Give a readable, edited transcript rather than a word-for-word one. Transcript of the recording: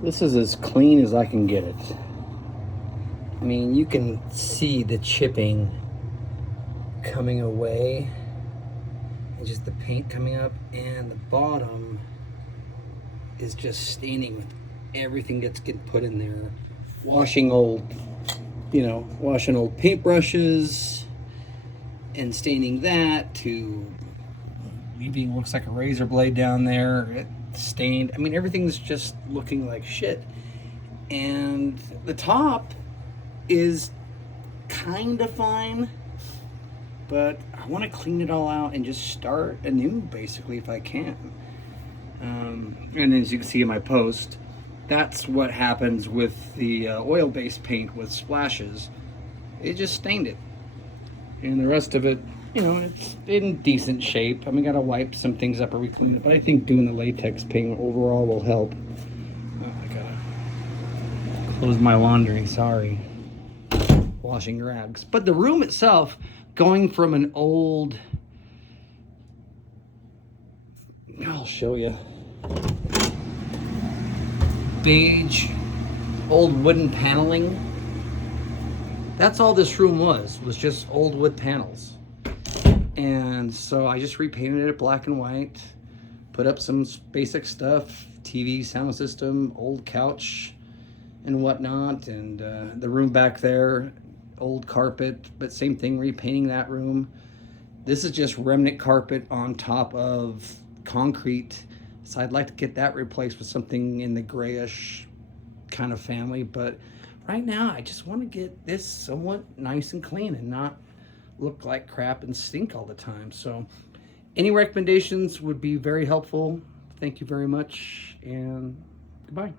This is as clean as I can get it. I mean, you can see the chipping coming away and just the paint coming up, and the bottom is just staining with everything that's getting put in there. Washing old paintbrushes and staining that to leaving looks like a razor blade down there. It's stained. I mean, everything's just looking like shit. And the top is kind of fine, but I want to clean it all out and just start anew, basically, if I can. And as you can see in my post, that's what happens with the oil-based paint with splashes. It just stained it. And the rest of it, it's in decent shape. I mean, gotta wipe some things up or re-clean it, but I think doing the latex paint overall will help. I gotta close my laundry, sorry. Washing rags. But the room itself, going from an old, I'll show you, beige, old wooden paneling. That's all this room was just old wood panels. And so I just repainted it black and white, put up some basic stuff, TV, sound system, old couch and whatnot, and the room back there, old carpet, but same thing, repainting that room. This is just remnant carpet on top of concrete, so I'd like to get that replaced with something in the grayish kind of family. But right now I just want to get this somewhat nice and clean and not look like crap and stink all the time. So any recommendations would be very helpful. Thank you very much, and goodbye.